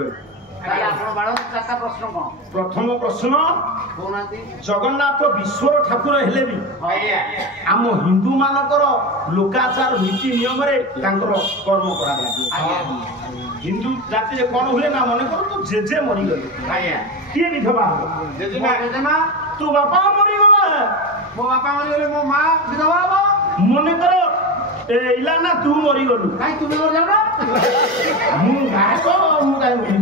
করে प्रथम प्रश्न जगन्नाथ विश्वर ठाकुर हेले भी आम हिंदू मानकर लोकाचार नीति नियम रे तांकर कर्म करा हिंदू जाति रे कोन हुए ना मन कर तो जेजे मरी गले किए विधवा जेजेमा तू बापा मरी गले मो बापा मरी गले मो मां विधवा मन कर इला ना तू मरी गलु काई तू मर जाऊ ना मु गायक मु गाय मरी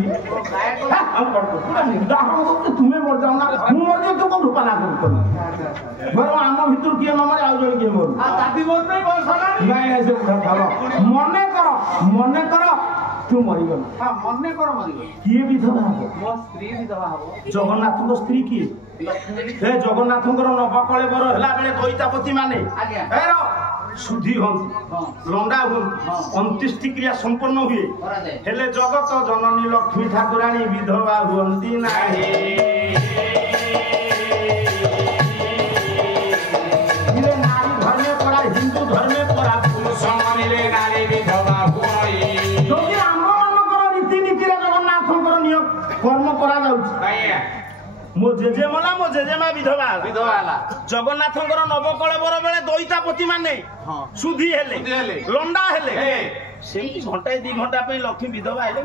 गायक हम करतो पूरा निदा हम तो तुम्हें मर जाऊ ना मु मर जे तो को रूपाना करतो बरो आम भितर किए न मरे आउ जण किए मर आ दादी मोर नहीं बोल सना नहीं से खालो मने करो तू मरी गल हां मने करो मरी गल किए विधवा हो मो स्त्री विधवा हो जगन्नाथ को स्त्री की हे जगन्नाथ को नबकळे बर हला बेले दैतापति माने आज्ञा हेरो शुद्धि हन लंडा हन अंत्येष्टि क्रिया संपन्न हुए हेले जगत जननी लक्ष्मी ठाकुराणी विधवा हुंती नाही इले नारी धर्मे पड़ा हिंदू धर्मे पड़ा पुरुष मानिले नारी विधवा हुई जोकि आम मानकर रीति नीति रे जगन्नाथकर नियम कर्म करा जाउछ मो जेजे मला मो जेजेमा विधवा विधवाला जगन्नाथଙ୍କର ନବକଳେବର ବେଳେ ଦଇତାପତି ମାନେ ସୁଧି ହେଲେ ଲଣ୍ଡା ହେଲେ ସେଇ ଘଣ୍ଟାଏ 2 ଘଣ୍ଟା ପାଇଁ ଲକ୍ଷ୍ମୀ ବିଧବା ହେଲେ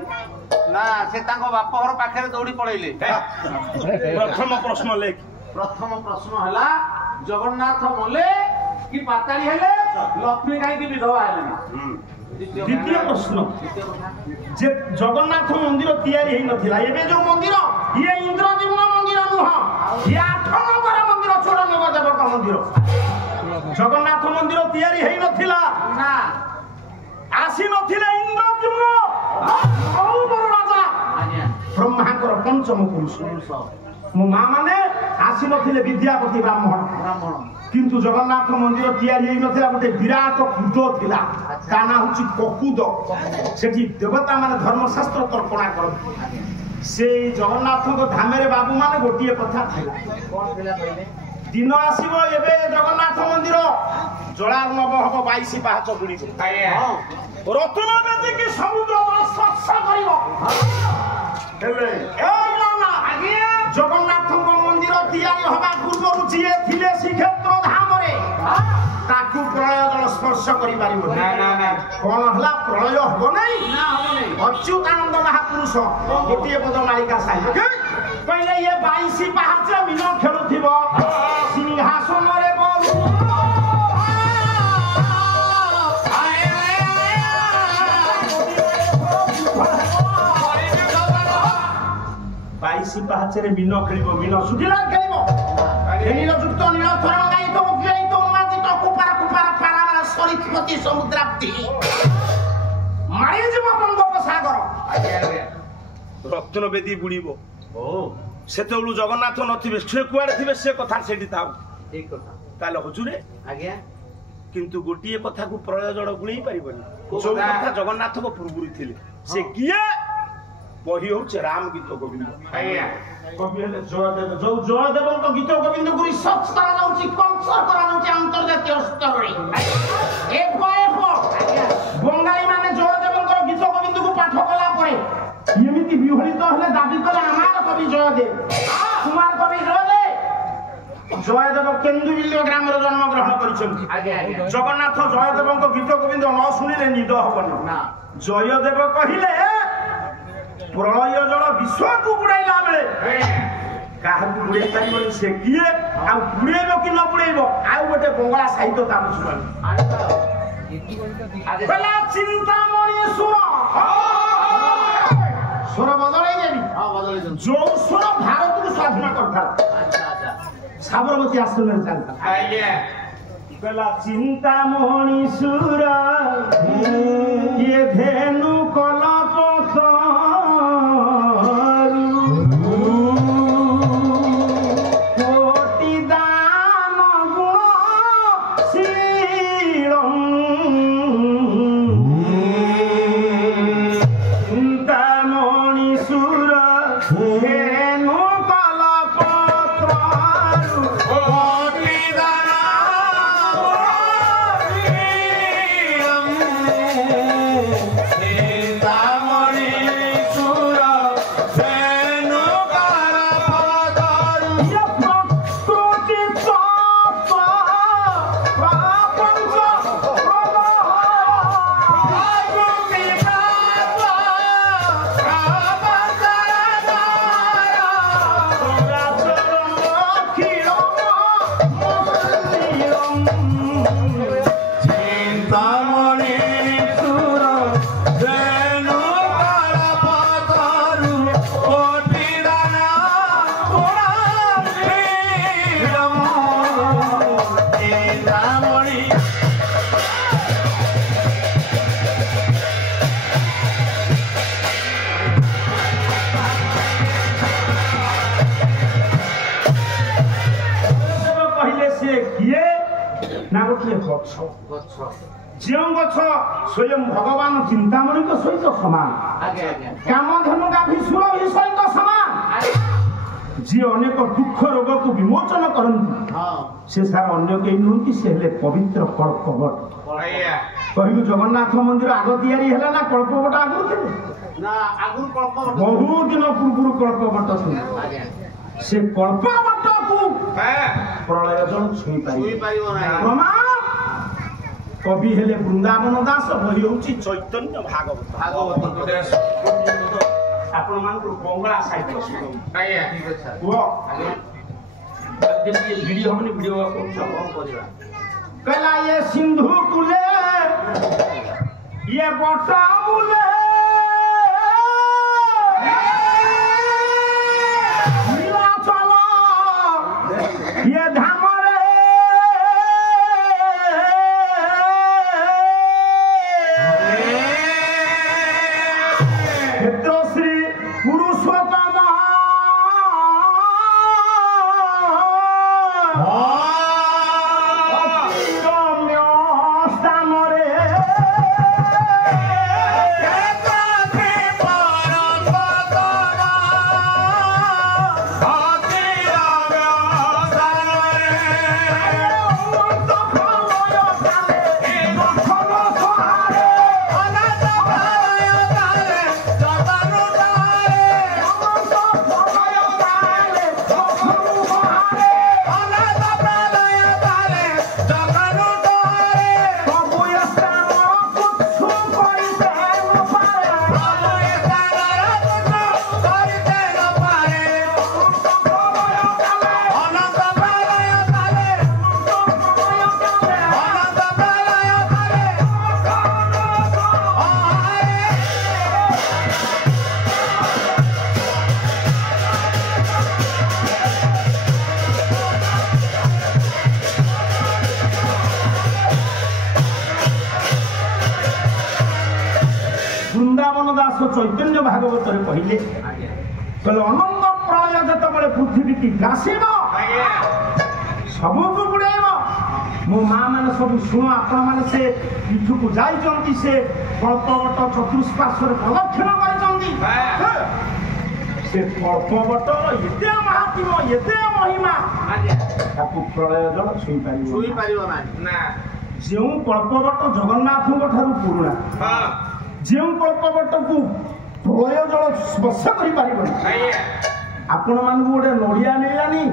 ନା ସେ ତାଙ୍କ ବାପ ଘର ପାଖରେ ଦୌଡ଼ି ପଳେଇଲେ ପ୍ରଥମ ପ୍ରଶ୍ନ ଲେଖ ପ୍ରଥମ ପ୍ରଶ୍ନ ହେଲା ଜଗନ୍ନାଥ ମଲେ କି ପାତାଳି ହେଲେ ଲକ୍ଷ୍ମୀ କାହିଁକି ବିଧବା ହେଲେ द्वितीय प्रश्न जे जगन्नाथ मंदिर तैयारी हेई नथिला एबे जो मंदिर ये इंद्रजीवन मंदिर नुह ये 8 नंबर मंदिर छोड़ नवदेवक मंदिर जगन्नाथ मंदिर तैयारी हेई नथिला ना आसी नथिले इंद्रजीवन बहु बड़ राजा ब्रह्माकर पंचम पुरुष मो मां माने आसी नथिले विद्यापति ब्राह्मण किंतु जगन्नाथ मंदिर तैयारी हेई नथिला गोटे विराट कुद थिला काना होची ककुद सेठी देवता माने धर्मशास्त्र तर्पणा करत से जगन्नाथ को धामेरे बाबू माने गोटिए कथा थिला कोन थिला कहले दिन आसीबो एबे जगन्नाथ मंदिर जळार नब हबो 22 पाहाच गुडी रत्न बेदी की समुद्र स्पर्श करिवो हेले ए नाना आगे जगन्नाथ मंदिर तैयारी हबा पूर्व जिए थिले श्रीक्षेत्र धाम रे ताकू प्रलय जल स्पर्श करि पारिबो ना ना ना कोन हला प्रलय हबो नै ना हबो नै अच्युतानंद महापुरुष गोटिए पद मालिका साई पहिले ये 22 पाहाच मिनो खेलुथिबो सिंहासन रे बरु 22 पाहाच रे मिनो खेलिबो मिनो सुखिला खेलिबो नील जुक्त नील थरण गाई तो गई तो माटी तो कुपार पारामार सरितपति समुद्राप्ति मारी जीव बंगोपसागर रत्न बेदी बुड़ीबो ओ सेतेलु जगन्नाथ नथिबे से कुआडे थिबे से कथा सेठी थाउ ठीक कथा ताले हुजुरे आज्ञा किंतु गोटिए कथा को प्रलय जड़ गुणी पारिबनी जो कथा जगन्नाथ को पूर्वरी थिले से किए वही होचे राम गीत गोविंद आज्ञा कवि हेले जयदेव जो जयदेव को गीत गोविंद को रिसर्च करा जाउची कल्चर करा जाउची अंतर्जातीय स्तर रे एक बंगाली माने जयदेव को गीत गोविंद को पाठ कला परे एमिति बिहलित हेले दाबी करे हमार कवि जयदेव कुमार कवि जयदेव केन्दुबिल्य ग्राम रे जन्म ग्रहण करिसंती आज्ञा जगन्नाथ जयदेव को गीत गोविंद न सुनिले निद हबनी ना जयदेव कहिले प्रलय जल विश्व को बुड़ाइला बेले काहू बुड़ाई पारिबनी से किए आ बुड़ेबो कि न बुड़ेबो आ गोटे बंगला साहित्य ताम सुन पहला चिंतामणि स्वर बदलाई देबी हां बदलाई दन जो स्वर भारत को स्वाधीन करता अच्छा साबरमती आश्रम में चलता आइए पहला चिंतामणि सुर ये धेनु कलपथ Moni Sura ଗୋଟିଏ ଗଛ ଯେଉଁ ଗଛ ସ୍ୱୟଂ ଭଗବାନ ଚିନ୍ତାମଣିଙ୍କ ସହିତ ସମାନ କାମଧେନୁ ଗାଭୀ ସୁରଭି ସହିତ ସମାନ ଯିଏ ଅନେକ ଦୁଃଖ ରୋଗକୁ ବିମୋଚନ କରନ୍ତି ସେ ସାର ଅନ୍ୟ କେହି ନୁହନ୍ତି ସେ ହେଲେ ପବିତ୍ର କଳ୍ପବଟ କହିବୁ ଜଗନ୍ନାଥ ମନ୍ଦିର ଆଗ ତିଆରି ହେଲା ନା କଳ୍ପବଟ ଆଗରୁ ଥିଲେ ବହୁ ଦିନ ପୂର୍ବରୁ କଳ୍ପବଟ ଥିଲା ସେ କଳ୍ପବଟକୁ ପ୍ରଳୟ ଜଳ ଛୁଇଁ ପାରିବ ପ୍ରମାଣ କବି ହେଲେ ବୃନ୍ଦାବନ ଦାସ ବହି ହେଉଛି ଚୈତନ୍ୟ ଭାଗବତ ଆପଣ ମାନଙ୍କୁ ବଙ୍ଗଳା ସାହିତ୍ୟ କୁହ ଭିଡିଓ ହବନି ଭିଡିଓ କରିବା କହିଲା ଇଏ ସିନ୍ଧୁ କୁଲେ ଇଏ ବଟ ମୁଲେ ନୀଳାଚଳ ଇଏ ଧାମରେ କ୍ଷେତ୍ରଶ୍ରୀ ପୁରୁଷୋତ୍ତମ चैतन्य भागवत कहले अनंत प्रलय जिते पृथ्वी की ग्रासीब सबको बुड़ेब मो माँ मैंने सब शुण आपण मैंने से पीठ को जाइए से कल्पवट चतुष्पार्श्व प्रदक्षिण कर कल्पवट एते महात्म एते महिमा प्रलय जल छुई पार जो कल्पवट जगन्नाथ पुरुणा जो कल्पवट को प्रलय जल स्पर्श कर आपण मान गोटे नड़िया मिलानी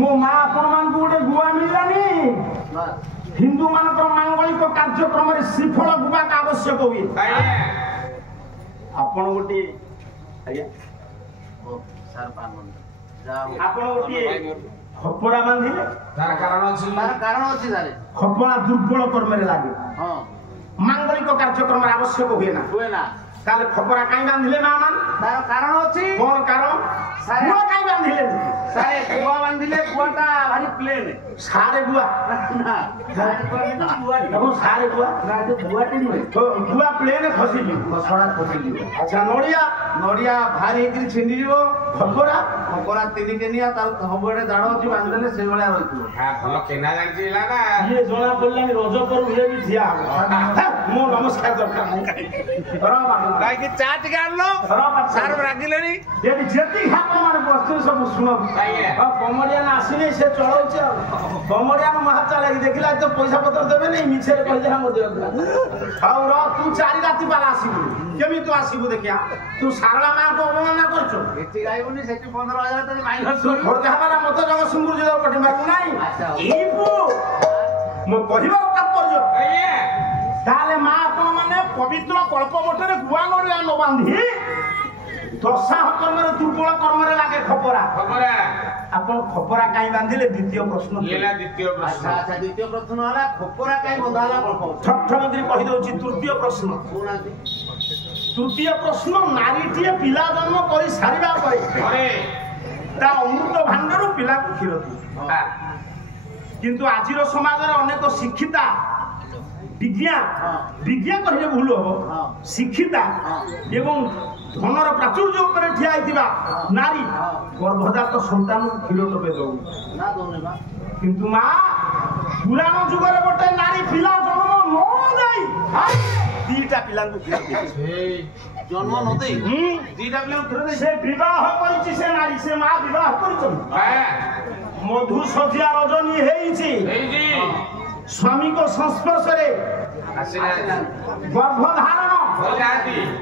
मो माँ आपण मान गोटे गुआ मिलानी हिंदू मान मांगलिक कार्यक्रम श्रीफल गुआ का आवश्यक हुए आपण गोटे खपड़ा बांधिले खपड़ा दुर्बल कर्म लगे मांगलिक कार्यक्रम आवश्यक हुए ना ताले खपरा काई बांधिले मां मान तार कारण अछि कोन कारण गुआ काई बांधिले सारे गुआ बांधिले गुआटा भारी प्लेन सारे गुआ ना सारे गुआ देखो सारे गुआ ना जो गुआटी नहीं तो गुआ प्लेन खसी जी खसड़ा खसी जी अच्छा नड़िया भारी एकरी छिंडी जीवो खपरा तीन केनिया ताल सबडे दाड़ अछि बांधले से भलिया रहितो हां भलो केना जानजिला ना ये जोना बोलला रज पर हुए भी थिया मो नमस्कार दरकार गाय की चाट गालो सार रागिलेनी जेडी जेती हाको माने बस्तु सब सुनो कमडियान आसीने से चळौछ कमडियान महाचा लागि देखिला तो पैसा पत्र देबे नै मिछे कहि हम दियो आउ र तू चारि राती बाला आसीबु केमी तू आसीबु देखिया तू सारला मा को अवमान करछो एती गायबनी सेती 15000 तनी माइनस भरते हमारा मत जग सुंगुर जिला पटे मारु नाही ईपु मो कहिबार तात्पर्य ताले मा आपण माने पवित्र कल्पवटरे गुआ नड़िया न बांधी दशा कर्म दुर्बल कर्म लागे खपरा आपण खपरा काई बांधिले द्वितीय प्रश्न अच्छा द्वितीय प्रश्न हला खपरा काई बंधाला कल्पवट ठठ मंत्री कहि दउची तृतीय प्रश्न तृतीय प्रश्न नारीटिए पिला जन्म करि सारिबा परे ता अमृत भांडरू पिला को खीर किंतु आजिर समाज रे अनेक शिक्षिता विज्ञा कहले भूल हम शिक्षिता एवं धनर प्राचुर्य उपरे ठिया आइतिबा नारी गर्भजात संतान क्षीर टपे दउ ना दउने बा किंतु मां पुराण जुगरे गोटे नारी पिला जन्म न देई दीटा पिलांकु जन्म न देई दीटा पिलांकु थरे से विवाह करिछि से नारी से मां विवाह करिछि मधु सजिया रजनी हेइछि स्वामी को संस्पर्श रे गर्भधारण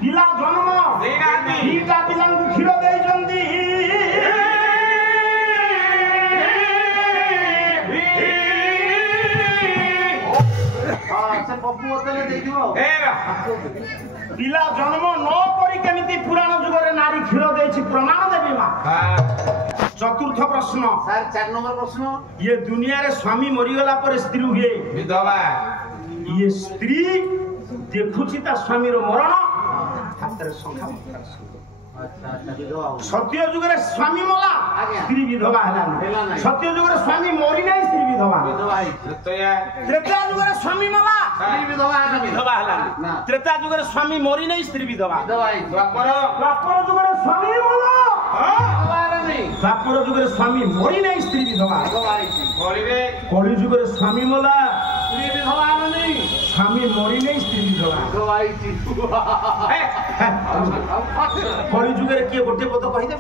पिला जन्म दीटा पिलांकु क्षीर देइछन्ती पिला जन्म न करी केमिति पुराण जुगरे नारी क्षीर देछि प्रमाण देबी मां चतुर्थ प्रश्न सर 4 नंबर प्रश्न ये दुनिया रे स्वामी मरिगला पर स्त्री हुए विधवा ये स्त्री देखुछि ता स्वामी रो मरण हाथ रे संखा सत्य जुगरे स्वामी मला स्त्री विधवा हला सत्य जुगरे स्वामी मरि नै स्त्री विधवा त्रेता जुगरे स्वामी मला स्त्री विधवा हला त्रेता जुगरे स्वामी मरि नै स्त्री विधवा द्वापर जुगरे स्वामी मला द्वापर जुगरे स्वामी मरि नै स्त्री विधवा कलि जुगरे स्वामी मला स्त्री विधवा नहीं स्वामी मरि नै स्त्री विधवा कलि जुगरे के गोटे पद कहि दे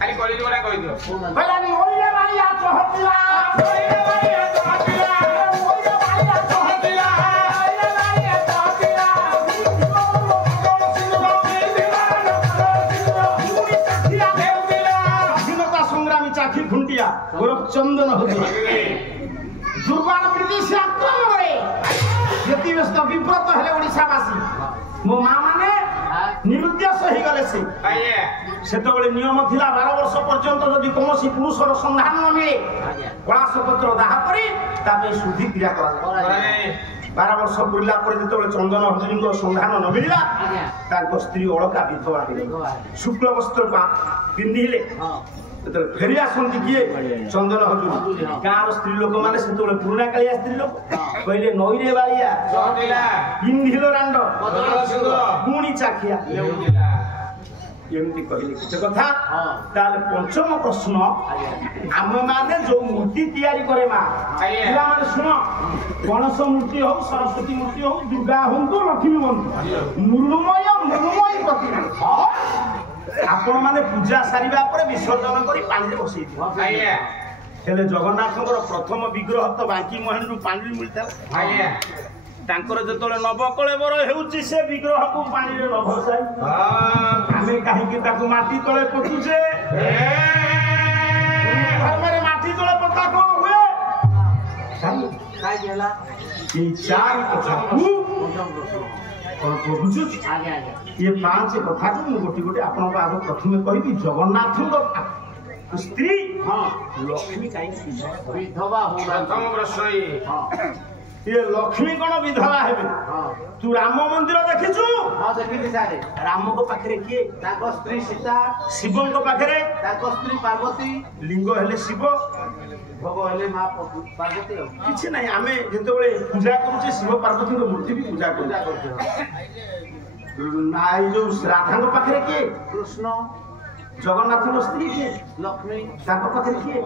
खाली कलि जुगरा कहि दियो भला मोइले मारिया चहतिला मोइले मारिया चहतिला मोइले मारिया चहतिला मोइले मारिया चहतिला स्वाधीनता संग्रामी चाखी खुंटिया गोरख चंदन होती दुर्बाण ब्रिटिश आक्रमण रे यति व्यस्त विव्रत हेले ओडिसावासी मो मां माने निरुद्देश हो गले से सेतबेले नियम थिला 12 वर्ष पर्यंत जदि कोनोसी पुरुषर संधान न मिले कलाश पत्र दाह करी ताबे शुद्धि क्रिया करा 12 वर्ष पुरला पर जेतबेले चंदन हजरी को संधान न मिलिला ताको स्त्री ओळका विधवा हेले शुक्ल वस्त्र पिंधिले तो फेरी आसंती किए चंदन हजूरी गाँव स्त्री लोक माने सेतबेले पुराना कालिया स्त्री लोक कहले नई रे बालिया पिंधिलो रांड पुणी चाखिया एमती कहले किछ कथा ताले पंचम प्रश्न आम माने जो मूर्ति तैयारी करे मा पिला माने सुनो गणेश मूर्ति हो सरस्वती मूर्ति हो दुर्गा हो लक्ष्मी मूर्ति मृण्मय प्रतिमा आपण माने पूजा सारिबा पर विसर्जन करी पानी रे बसई दियो हेले जगन्नाथଙ୍କର प्रथम विग्रह तो बांकी मोहन रु पानी मिलता तांकर जतले नवकळेबर हेउची से विग्रह को पानी रे न भसाई हमें काहे कि ताको माटी तळे पटुचे हमरे माटी तळे पता कोन हुए काय गेला ये चार कथा कोन बुझुछ आगे ये पांच कथा को गोटी गोटी आपण को आगो प्रथमे कहिबी जगन्नाथଙ୍କ स्त्री हां लक्ष्मी काई विधवा हो प्रथम प्रश्न ये लक्ष्मी कोन विधवा हेबे तू राम मंदिर देखिछु हां देखिछि सारे राम को पाखरे किए ताको स्त्री सीता शिवन को पाखरे ताको स्त्री पार्वती लिंग हेले शिव भगो हेले मां पार्वती किछ नाही आमे जेतबेले पूजा करूचे शिव पार्वती को मूर्ति भी पूजा करू नाई जो राधा को पाखरे किए कृष्ण जगन्नाथ को स्त्री किए लक्ष्मी ताको पाखरे किए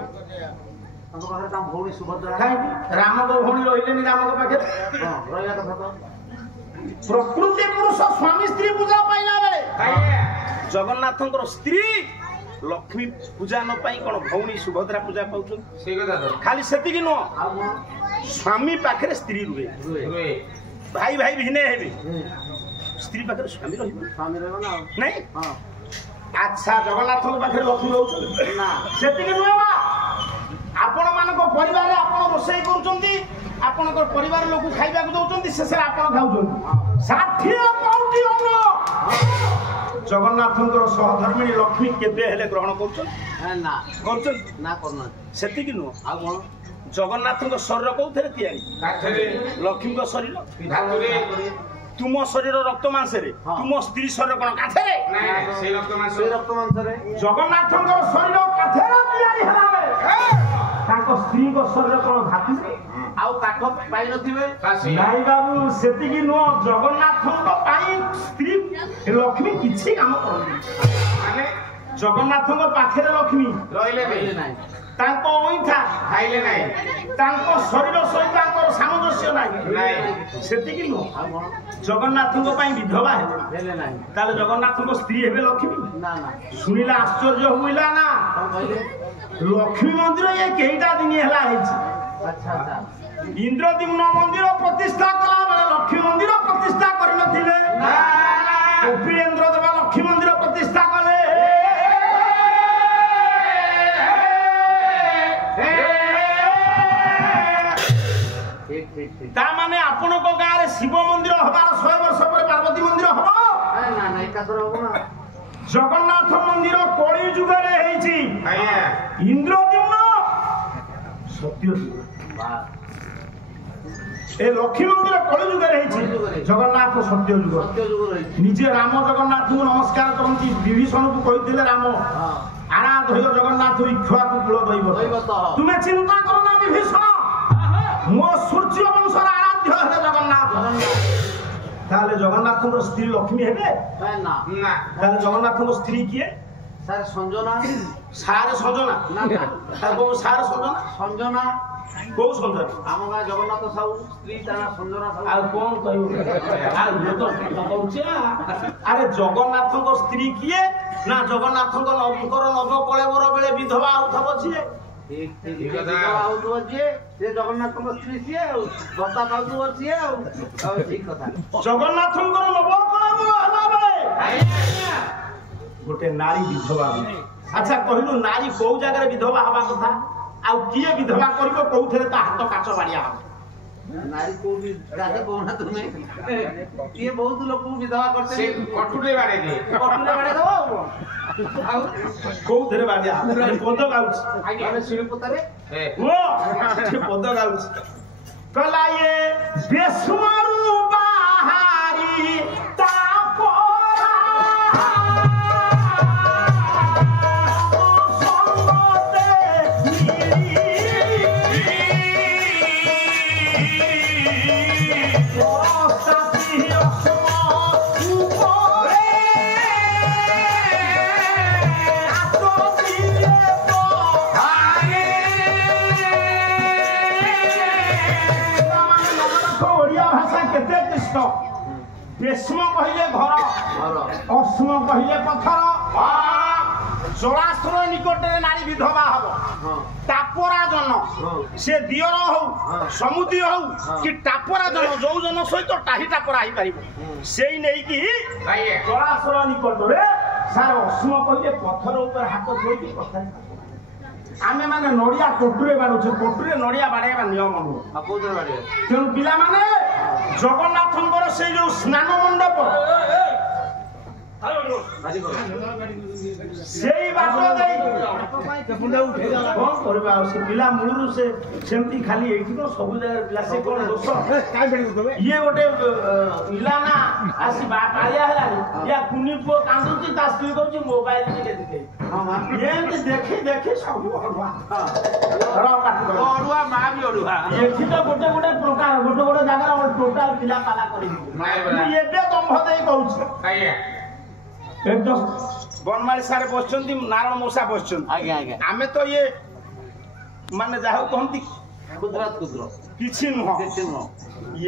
ताको पाखरे ता भौणी सुभद्रा काई राम को भौणी रहिलेनी राम को पाखरे हां रहिला कथा तो प्रकृति पुरुष स्वामी स्त्री पूजा पाइला बेले जगन्नाथଙ୍କର स्त्री लक्ष्मी पूजा न पाई कोन भौणी सुभद्रा पूजा पाउछ से कथा तो खाली सेति कि न स्वामी पाखरे स्त्री रुवे भाई भाई भिने हेबे स्त्री पाखरे स्वामी रहबो ना नहीं हां अच्छा जगन्नाथ पाखरे लक्ष्मी रहउछ ना सेति कि नुवा आपण मानको परिवार रे आपण रोसई करूचंती आपणकर परिवार लोक खाइबा को दउचंती शेष आपण खाउचंती 60 कोटी अन्न जगन्नाथଙ୍କର सहधर्मिणी लक्ष्मी केबे हेले ग्रहण करछन ना करछन ना करना सेति कि नु आ कोन जगन्नाथଙ୍କ शरीर कोथरे तयारी काठरे लक्ष्मीଙ୍କ शरीर धातुरे तुम शरीर रक्त मांस रे तुम स्त्री शरीर कोन काठरे नहीं से रक्त मांस रे जगन्नाथଙ୍କର शरीर काठरे तयारी हला रे ताको स्त्री को शरीर कोन धातु आउ काठ पाई नथिबे नाई बाबू सेति कि नो जगन्नाथଙ୍କ पाई स्त्री लक्ष्मी किछि काम करନ୍ତି माने जगन्नाथଙ୍କ पाखरे लक्ष्मी रहिले नहीं ତାଙ୍କ ଅଇଁଠା ଖାଇଲେ ନାହିଁ ତାଙ୍କ ଶରୀର ସହିତ ତାଙ୍କର ସାମଞ୍ଜସ୍ୟ ନାହିଁ ସେତିକି ନୁହଁ ଜଗନ୍ନାଥଙ୍କ ପାଇଁ ବିଧବା ହେଲେ ତାହେଲେ ଜଗନ୍ନାଥଙ୍କ ସ୍ତ୍ରୀ ହେବେ ଲକ୍ଷ୍ମୀ ଶୁଣିଲା ଆଶ୍ଚର୍ଯ୍ୟ ହୁଇଲା ନା ଲକ୍ଷ୍ମୀ ମନ୍ଦିର ଇଏ କେଇଟା ଦିନ ହେଲା ହେଇଛି ଇନ୍ଦ୍ରଦ୍ୟୁମ୍ନ ମନ୍ଦିର ପ୍ରତିଷ୍ଠା କଲା ବେଳେ ଲକ୍ଷ୍ମୀ ମନ୍ଦିର ପ୍ରତିଷ୍ଠା କରିନଥିଲେ କପିଳେନ୍ଦ୍ର ଦେବା ଲକ୍ଷ୍ମୀ ମନ୍ଦିର ପ୍ରତିଷ୍ଠା କଲେ ତା ମାନେ ଆପଣଙ୍କ ଗାଁରେ ଶିବ ମନ୍ଦିର ହବାର 100 ବର୍ଷ ପରେ ପାର୍ବତୀ ମନ୍ଦିର ହବ ଜଗନ୍ନାଥ ମନ୍ଦିର କଳି ଯୁଗରେ ହେଇଛି ଇନ୍ଦ୍ରଦ୍ୟୁମ୍ନ ସତ୍ୟ ଯୁଗ ଏ ଲକ୍ଷ୍ମୀ ମନ୍ଦିର କଳି ଯୁଗରେ ହେଇଛି ଜଗନ୍ନାଥ ସତ୍ୟ ଯୁଗ ନିଜେ ରାମ ଜଗନ୍ନାଥଙ୍କୁ ନମସ୍କାର କରନ୍ତି ବିଭୀଷଣକୁ କହିଥିଲେ ରାମ ଆରାଧୟ ଜଗନ୍ନାଥ ଇକ୍ଷ୍ୱାକୁ କୁଳ ଦୈବତ ତୁମେ ଚିନ୍ତା କର ନା ବିଭୀଷଣ ମୋ ସୂର୍ଯ୍ୟ ବଂଶର ଆରାଧ୍ୟ ହେଲେ ଜଗନ୍ନାଥ ତାହେଲେ ଜଗନ୍ନାଥଙ୍କ ସ୍ତ୍ରୀ ଲକ୍ଷ୍ମୀ ହେବେ ତାହେଲେ ଜଗନ୍ନାଥଙ୍କ ସ୍ତ୍ରୀ କିଏ ସାର୍ ସଞ୍ଜନା ସାରେ ସଞ୍ଜନା ସାରେ ସଞ୍ଜନା କୋଉ ସଞ୍ଜନା ଆମ ଗାଁ ଜଗନ୍ନାଥ ସାହୁ ସ୍ତ୍ରୀ ତା ସଞ୍ଜନା ସାହୁ ଆଉ କଣ କହିବ ଆରେ ଜଗନ୍ନାଥଙ୍କ ସ୍ତ୍ରୀ କିଏ ନା ଜଗନ୍ନାଥଙ୍କ ନବ କଳେବର ବେଳେ ବିଧବା ଆଉଥବ ଯିଏ ହଉଥିବ ଯିଏ ସେ ଜଗନ୍ନାଥଙ୍କ ସ୍ତ୍ରୀ ସିଏ ଆଉ ଭତ୍ତା ପାଉଥିବ ସିଏ ଆଉ ଠିକ କଥା ଜଗନ୍ନାଥଙ୍କର ନବ କଳେବର ହେଲା ବେଳେ ଗୋଟେ ନାରୀ ବିଧବା ଆଚ୍ଛା କହିଲୁ ନାରୀ କୋଉ ଜାଗାରେ ବିଧବା ହବା କଥା ଆଉ କିଏ ବିଧବା କରିବ କୋଉଥିରେ ତା ହାତ କାଚ ବାଡିଆ ହବ ନାରୀ କୋଉଠି ରାଜା କହୁନା ତୁମେ କିଏ ବହୁତ ଲୋକଙ୍କୁ ବିଧବା କରିছে କଟୁରେ ବାଡେଇ ଦବ ଆଉ କୋଉଥିରେ ବାଡିଆ ପଦ ଗାଉଛି ଆମେ ଶିଳପତାରେ ପଦ ଗାଉଛି କହିଲା ଇଏ ବେଶୁମାରୁ ବାହାରି ବେଶ୍ମ କହିଲେ ଘର ଅଶ୍ମ କହିଲେ ପଥର ଜଳାଶୟ ନିକଟରେ ନାରୀ ବିଧବା ହବ ଟାପରା ଜନ ସେ ଦିଅର ହଉ ସମୁଦ୍ରୀ ହଉ କି ଟାପରା ଜନ ଯୋଉ ଜନ ସହିତ ଟାହି ଟାପରା ହେଇପାରିବ ସେଇ ନେଇକି ଜଳାଶୟ ନିକଟରେ ସାର ଅଶ୍ମ କହିଲେ ପଥର ଉପରେ ହାତ ଧୋଇକି କଥା ଆମେ ମାନେ ନଡିଆ କଟୁରେ ବାଡୁଛେ କଟୁରେ ନଡିଆ ବାଡେଇବା ନିୟମ ନୁହଁ ତେଣୁ ପିଲାମାନେ ଜଗନ୍ନାଥଙ୍କର ସେଇ ଯୋଉ ସ୍ନାନ ମଣ୍ଡପ ସେଇ ବାଟ ଦେଇ କଣ କରିବା ଆଉ ସେ ପିଲା ମୂଳରୁ ସେ ସେମିତି ଖାଲି ଏଇଠି ତ ସବୁ ଜାଗାରେ ପିଲା ସେ କଣ ଦୋଷ ଇଏ ଗୋଟେ ପିଲା ନା ଆସି କାଳିଆ ହେଲାଣି ୟା କୁନି ପୁଅ କାନ୍ଦୁଛି ତା ସ୍ତ୍ରୀ କହୁଛି ମୋବାଇଲ ଟିକେ ଦେଖେ ଏମିତି ଦେଖି ଦେଖି ସବୁ ଅଡୁଆ ମା ବି ଅଡୁଆ ଏଠି ତ ଗୋଟେ ଗୋଟେ ପ୍ରକାର ଗୋଟେ ଗୋଟେ ଜାଗାରେ ଟୋଟାଲ ପିଲା ପାଲା କରିବି ଏବେ ଦମ୍ଭ ଦେଇ କହୁଛି ବନମାଳୀ ସାରେ ବସିଛନ୍ତି ନାରାୟଣ ମଉସା ବସିଛନ୍ତି ଆମେ ତ ଇଏ ମାନେ ଯାହା କହନ୍ତି କିଛି ନୁହଁ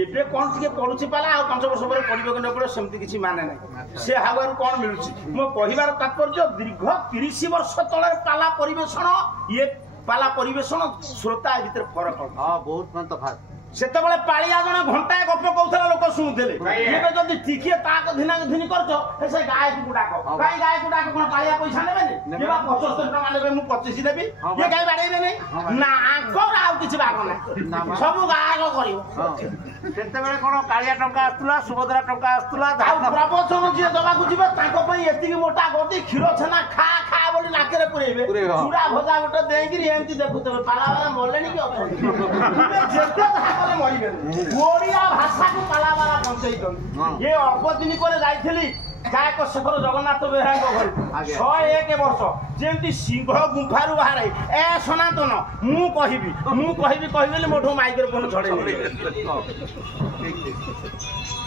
ଏବେ କଣ ଟିକେ ପଡୁଛି ପାଲା ଆଉ 5 ବର୍ଷ ପରେ ପଡିବ କି ନ ପଡିବ ସେମିତି କିଛି ମାନେ ନାହିଁ ସେ ହାୱାରୁ କଣ ମିଳୁଛି ମୋ କହିବାର ତାତ୍ପର୍ଯ୍ୟ ଦୀର୍ଘ 30 ବର୍ଷ ତଳେ ପାଲା ପରିବେଷଣ ଇଏ ପାଲା ପରିବେଷଣ ଶ୍ରୋତା ଭିତରେ ଫରକ ବହୁତ ତଫାତ ସେତେବେଳେ ପାଳିଆ ଜଣେ ଘଣ୍ଟାଏ ଗପ କହୁଥିଲା ଲୋକ ଶୁଣୁଥିଲେ ଏବେ ଯଦି ଟିକିଏ ତାକୁ ଧିନା ଧିନି କରୁଛ ସେ ଗାଈକୁ ଡାକ କାଇଁ ଗାଈକୁ ଡାକ କଣ ପାଳିଆ ପଇସା ନେବେନି କିମ୍ବା 75 ଟଙ୍କା ନେବେ ମୁଁ 25 ଦେବି ଇଏ ଗାଈ ବାଡେଇବେ ନାହିଁ ନା ଆଙ୍କର ଆଉ କିଛି ଭାଗ ନାହିଁ ସବୁ ଗାଈ କରିବ ସେତେବେଳେ କଣ କାଳିଆ ଟଙ୍କା ଆସୁଥିଲା ସୁଭଦ୍ରା ଟଙ୍କା ଆସୁଥିଲା ଆଉ ପ୍ରବଚନ ଯିଏ ଦବାକୁ ଯିବେ ତାଙ୍କ ପାଇଁ ଏତିକି ମୋଟା ଗଦି କ୍ଷୀର ଛେନା ଖା ଖା ବୋଲି ନାକରେ ପୁରେଇବେ ଚୁଡା ଭଜା ଗୋଟେ ଦେଇକିରି ଏମିତି ଦେଖୁଥିବେ ପାଲାବାଲା ମଲେଣି କି ଅଛନ୍ତି ଯେତେ ଓଡ଼ିଆ ଭାଷାକୁ ପାଲାବାଲା ବଞ୍ଚେଇଛନ୍ତି ଏ ଅଳ୍ପ ଦିନ ପରେ ଯାଇଥିଲି ଗାୟକ ଶେଖର ଜଗନ୍ନାଥ ବେହେରାଙ୍କ ଘରେ 101 ବର୍ଷ ଯେମିତି ସିଂହ ଗୁମ୍ଫାରୁ ବାହାରେ ଏ ସନାତନ ମୁଁ କହିବି ବୋଲି ମୋଠୁ ମାଇକ୍ରୋଫୋନ ଛଡେଇ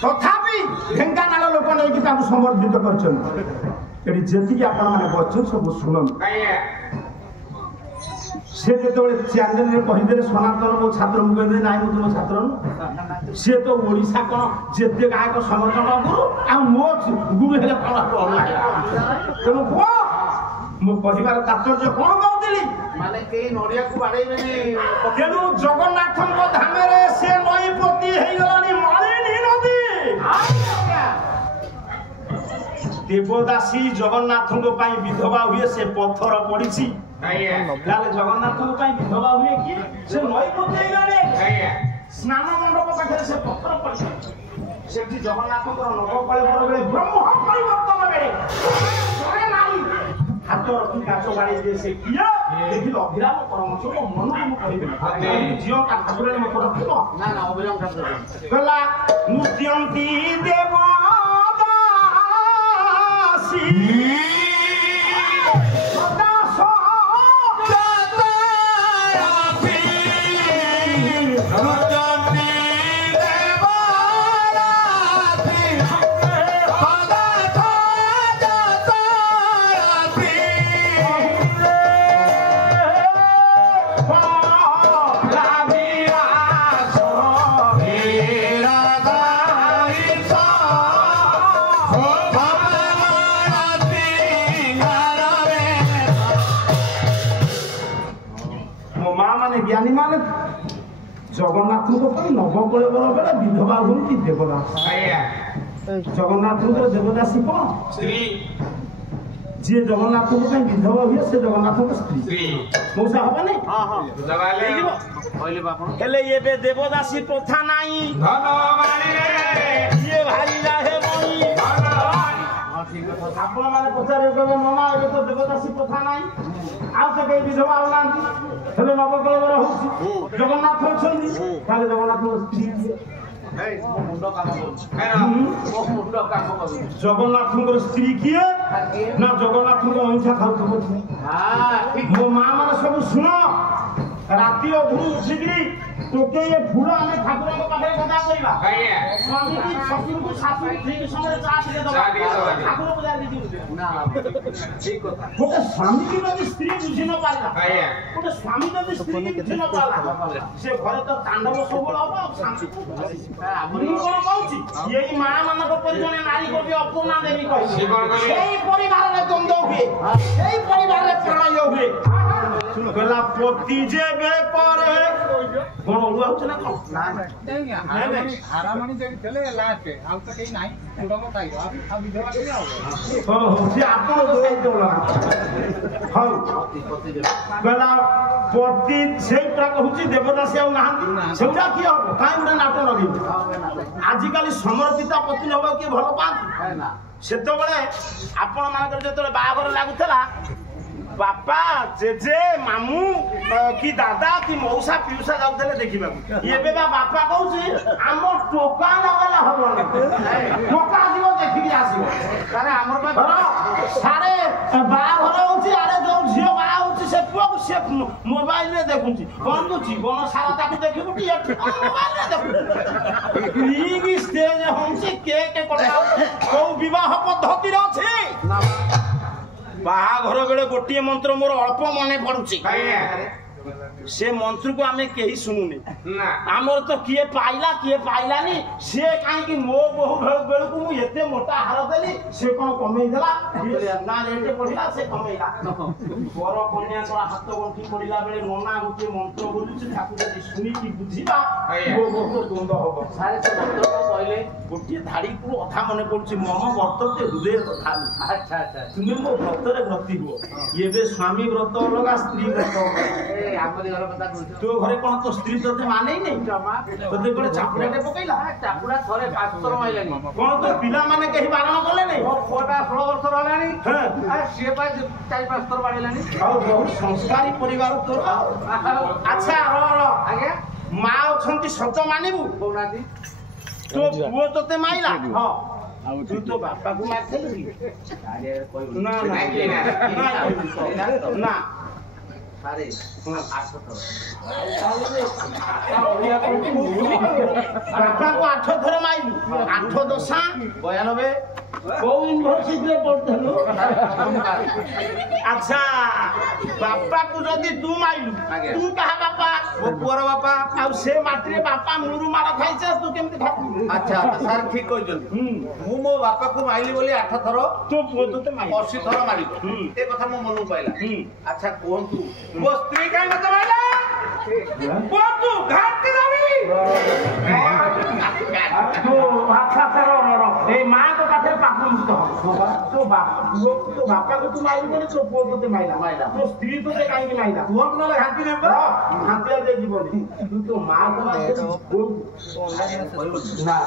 ତଥାପି ଢେଙ୍କାନାଳ ଲୋକ ନେଇକି ତାଙ୍କୁ ସମର୍ଥିତ କରିଛନ୍ତି ଏଠି ଯେତିକି ଆପଣମାନେ ବସିଛନ୍ତି ସବୁ ଶୁଣନ୍ତୁ से जेतेबेले चैनल रे कहिदेले सनातन मो छात्र मु कहदे नाइ मु तुम छात्र न से तो ओडिसा कोन जेते गायक समर्थन गुरु आ मो गुरु हेले कोन तुम को मो परिवार तात्पर्य कोन कहतिली माने के नडिया को बाडैबेनी केनु जगन्नाथ को धाम रे से नई पति हेई गलानी मालिनी नदी देवदासी जगन्नाथ को पाई विधवा हुए से पत्थर पड़ी जगन्नाथ को पाई विधवा हुए कि से नई पति हेई गले स्नान मंडप पाखे से पत्थर पड़ी सेठी जगन्नाथ को नव कळे बड़े ब्रह्म परिवर्तन बेले सरे नारी हाथ रखी काच गाड़ी दे से किया देखि अभिराम परमच को मन को कहिबे जियो का ठाकुर ने मत रखिबो ना ना अभिराम ठाकुर कला नृत्यंती देवदासी सदा ज्ञानी माने जगन्नाथ को नवकले बेले विधवा हुई देवदास जगन्नाथ को देवदासी कौन स्त्री जी जगन्नाथ को विधवा हुए से जगन्नाथ को स्त्री मौसा हबनी हां हां दबा ले कहले बापन हेले एबे देवदासी प्रथा नाही धन माली रे ये भारी लाहे मई धन हां ठीक है आपण माने पचारे कहबे मामा एबे तो देवदासी प्रथा नाही आ से के विधवा होलांती हेले नवकले होछि जगन्नाथ होछंदी ताले जगन्नाथ स्त्री ए मो मुंडो काम करू हेरो मो मुंडो काम करू जगन्नाथ स्त्री किए ना जगन्नाथ अंशा खाऊ हां ठीक मो मां माने सब सुन राति अधु उठिकरी तोके ये फूल आमे ठाकुर को पाखे कथा करिबा आइए स्वामी की ससुर को सासु ठीक समय चा दे दो चा दिए दो ठाकुर को जा दी ना ठीक कथा गोटे स्वामी की यदि स्त्री बुझी न पाला आइए गोटे स्वामी यदि स्त्री बुझी न पाला से घरे तो तांडव सबल हो शांति हमरी कोन कहूची यही मां मानक पर जने नारी को अपूर्णा देवी कहि से कोन कहले सेही परिवार रे द्वंद्व हुए सेही परिवार रे प्रलय हुए गला पति जेबे करे कोन हुआ होछ ना कोन हारामणी देवी चले लास्ट आउ तो कहीं नहीं उडम खाई आ विधवा के आओ हो से आपण तो सही देला हां गला पति सेही प्रकार होची देवदासी आ नाहंती सेउडा की हो काई उडा नाटक लगी आजि काली समर्पिता पति नबा के भलो पाती ना सेतो बळे आपण मानकर जेतले बागर लागुतला बापा जेजे मामू की दादा की मौसा पिउसा जाउतले देखिबा एबे बापा कहूची आम टोका लगला हबो टोका दियो देखि आसीबो अरे हमर बा सारे बा घर होची आरे जो झियो बा होची से पुआ को से मोबाइल रे देखुची कोन तो जीवन सारा ताकू देखिबो कि मोबाइल रे देखु लीग स्टेज हमसे के कोटा को विवाह पद्धति रे अछि बाहाघर बेले गोटे मंत्र मोर अल्प मने पड़ुची से मंत्र को आमे केही सुनुनी ना हमर तो किए पाइलानी से काहे कि मो बहु बेल को मु एते मोटा हार देली से कोन कमेई देला ना रेटे पड़िला से कमेइला पर कन्या को हाथ गंठी पड़िला बेले नना गोटे मंत्र बोलुची ताकू जदी सुनी की बुझिबा मो बहुत द्वंद होबो सारे से मंत्र को कहले गोटे धाड़ी को अथा मने पड़ुची मम वर्तते हृदय कथा अच्छा अच्छा तुमे मो व्रतरे व्रती हो एबे स्वामी व्रत अलगा स्त्री व्रत ए हमरी घर पता कहू तो घरे कोन तो स्त्री तोते माने नहीं जमा तोते कोन चापुड़ाटे पकैला चापुड़ा थरे 500 माइलानी कोन तो पिला माने कहि बारण कले नहीं ओ फोटा 16 वर्ष रहलानी हां आ से पा 4-5 बाड़ेलानी और बहुत संस्कारी परिवार तोर अच्छा रो आगे मां अछंती सत मानिबू कोनादी तो पुओ तोते माइला हां तू तो बापा को मारथेलु अरे कोई ना ना सारे 800 बापा को 8 थर माइलु 8 दशा 92 କୋଉ ୟୁନିଭର୍ସିଟିରେ ପଢୁଥିଲୁ? ଆଚ୍ଛା ବାପାକୁ ଯଦି ତୁ ମାଇଲୁ ତୁ କାହା ବାପା? ମୋ ପୁଅର ବାପା। ଆଉ ସେ ମାଟିରେ ବାପା ମୁରୁ ମାଡ଼ ଖାଇଛ ତୁ କେମିତି ଖାଇବୁ? ଆଚ୍ଛା ସାର୍ ଠିକ କହିଛନ୍ତି। ମୁଁ ମୋ ବାପାକୁ ମାଇଲି ବୋଲି 8 ଥର ତୋ ପୁଅ ତୋତେ ମାଇଲା 80 ଥର ମାରିବ ଏ କଥା ମୋ ମନକୁ ପାଇଲା। ଆଚ୍ଛା କୁହନ୍ତୁ ମୋ ସ୍ତ୍ରୀ କାହିଁ ମତେ ମାଇଲା? କୁହନ୍ତୁ ଘାଟି ଦେବି। এই মাকে কাছে পাপন মুক্ত হবে তো বাপাকে তু মাইলি বলে তো পুଅ তোতে মাইলা তো স্ত্রী তোতে কাহিଁକି মাইলা? କୁହନ୍ତୁ ନହେଲେ ଘାଟି ନେବ। ହାତୀ ଆଉ ଯିବନି ତୁ ତ ମାକୁ ମାରିଦେଲୁ ନା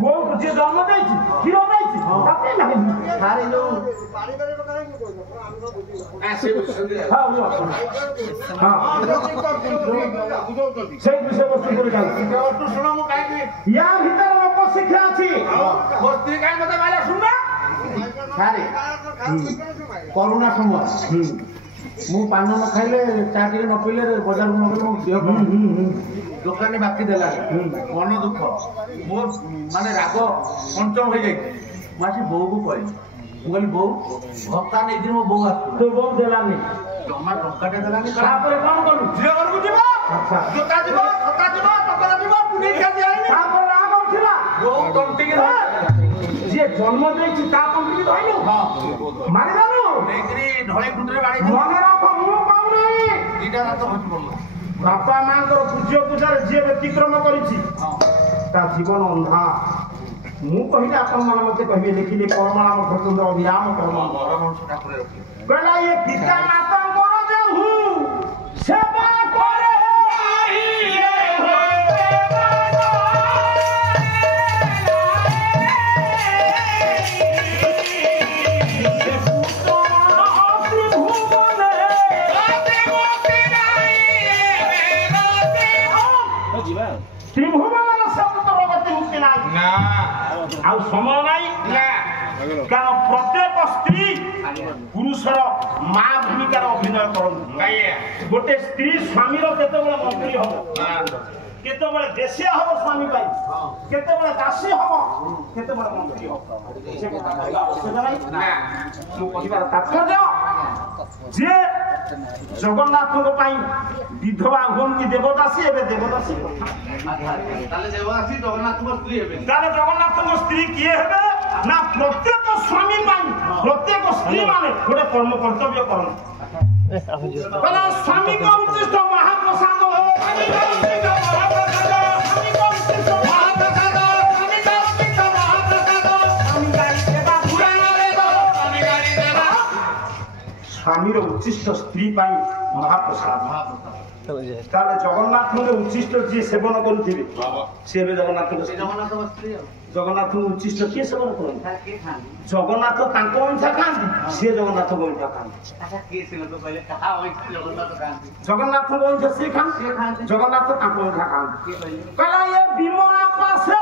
ବୋଉକୁ ଯିଏ ଜନ୍ମ ଦେଇଛି କ୍ଷୀର ଦେଇଛି ତାତେ ନାହିଁ। ସାର୍ ଏଇ ଯୋଉ ସେଇ ବିଷୟବସ୍ତୁ ଉପରେ ଯାଉଛି ଶୁଣ ମୁଁ କାହିଁକି ୟା ଭିତରେ ଲୋକ ଶିକ୍ଷା ଅଛି। ମୋ ସ୍ତ୍ରୀ କାହିଁ ମତେ ମାଇଲା ଶୁଣ। ସାରେ କରୋନା ସମୟ ମୁଁ ପାନ ନ ଖାଇଲେ ଚା ଟିକେ ନ ପିଇଲେ ବଜାରକୁ ନ ଗଲେ ମୋ ଦେହ ଦୋକାନୀ ବାକି ଦେଲା ମନ ଦୁଃଖ ମୋ ମାନେ ରାଗ ପଞ୍ଚମ ହେଇଯାଇଛି। ମୁଁ ଆସି ବୋଉକୁ କହିଲି ମୁଁ କହିଲି ବୋଉ ଭତ୍ତା ନେଇକି ମୋ ବୋଉ ଆସୁ ତୋ ବୋଉ ଦେଲାନି ଜମା ଟଙ୍କାଟେ ଦେଲାନି। ତାପରେ କଣ କଲୁ? ଝିଅ ଘରକୁ ଯିବ ଜୋତା ଯିବ ଛତା ଯିବ ଟଙ୍କା ଯିବ ପୁଣି ଦିଆହେଇନି। ତାପରେ ରାଗ ଉଠିଲା ବୋଉ ତଣ୍ଟିକି ଯିଏ ଜନ୍ମ ଦେଇଛି ତା ତଣ୍ଟିକି ଧଇଲୁ ମାରିଦେଲୁ ନେଇକିରି ଢଳେଇ ଖୁଣ୍ଟରେ ବାଡେଇ ମନେ ରଖ ମୁଁ କହୁନାହିଁ ଦିଟା ରାତ ହଉଛି ପଡିବ। ବାପା ମାଙ୍କର ପୂଜ୍ୟ ପୂଜାରେ ଯିଏ ବ୍ୟତିକ୍ରମ କରିଛି ତା ଜୀବନ ଅନ୍ଧା। ମୁଁ କହିଲେ ଆପଣମାନେ ମତେ କହିବେ ଦେଖିଲେ କର୍ମଣାମ ଘଟୁଣ୍ଡ ଅଭିରାମ କର୍ମ କହିଲା ଏ ପିତା ମାତାଙ୍କର ଯେ ମୁଁ ସେବା କରେ ତ୍ରିଭୁବନର ସବୁତର ଗତି ମୁକ୍ତି ନାହିଁ ଆଉ ସମୟ ନାହିଁ କାରଣ ପ୍ରତ୍ୟେକ ସ୍ତ୍ରୀ ପୁରୁଷର ମା ଭୂମିକାର ଅଭିନୟ କରନ୍ତି। ଗୋଟେ ସ୍ତ୍ରୀ ସ୍ୱାମୀର କେତେବେଳେ ମନ୍ତ୍ରୀ ହବ କେତେବେଳେ ଦେଶିଆ ହବ ସ୍ୱାମୀ ପାଇଁ କେତେବେଳେ ଦାସୀ ହବ କେତେବେଳେ ମନ୍ତ୍ରୀ ହବ ସେ କଥା କହିବା ଆବଶ୍ୟକ ନାହିଁ। ମୁଁ କହିବାର ତାତ୍ପର୍ଯ୍ୟ ଯେ ଜଗନ୍ନାଥଙ୍କ ପାଇଁ ବିଧବା ହୁଅନ୍ତି ଦେବଦାସୀ ଏବେ ଦେବଦାସୀ ତାହେଲେ ଦେବଦାସୀ ଜଗନ୍ନାଥଙ୍କ ସ୍ତ୍ରୀ ହେବେ। ତାହେଲେ ଜଗନ୍ନାଥଙ୍କ ସ୍ତ୍ରୀ କିଏ ହେବେ ନା ପ୍ରତ୍ୟେକ ସ୍ୱାମୀ ପାଇଁ ପ୍ରତ୍ୟେକ ସ୍ତ୍ରୀ ମାନେ ଗୋଟେ କର୍ମ କର୍ତ୍ତବ୍ୟ କରନ୍ତି। ସ୍ୱାମୀଙ୍କ ଉଚ୍ଚିଷ୍ଟ ମହାପ୍ରସାଦ ସ୍ୱାମୀର ଉଚ୍ଚିଷ୍ଟ ସ୍ତ୍ରୀ ପାଇଁ ମହାପ୍ରସାଦ। ତାହେଲେ ଜଗନ୍ନାଥଙ୍କ ଉଚ୍ଚିଷ୍ଟ ଯିଏ ସେବନ କରୁଥିବେ ସିଏ ଏବେ ଜଗନ୍ନାଥଙ୍କ ସ୍ତ୍ରୀ। ଜଗନ୍ନାଥଙ୍କ ଉଚ୍ଚିଷ୍ଟ କିଏ ସେବନ କରନ୍ତି? ଜଗନ୍ନାଥ ତାଙ୍କ ଅଇଁଠା ଖାଆନ୍ତି ସିଏ ଜଗନ୍ନାଥଙ୍କ ଅଇଁଠା ଖାଆନ୍ତି। ଜଗନ୍ନାଥଙ୍କ ଅଇଁଠା ସିଏ ଖାଆନ୍ତି ଜଗନ୍ନାଥ ତାଙ୍କ ଅଇଁଠା ଖାଆନ୍ତି। କହିଲା ଏ ବିମଳା ପାଶେ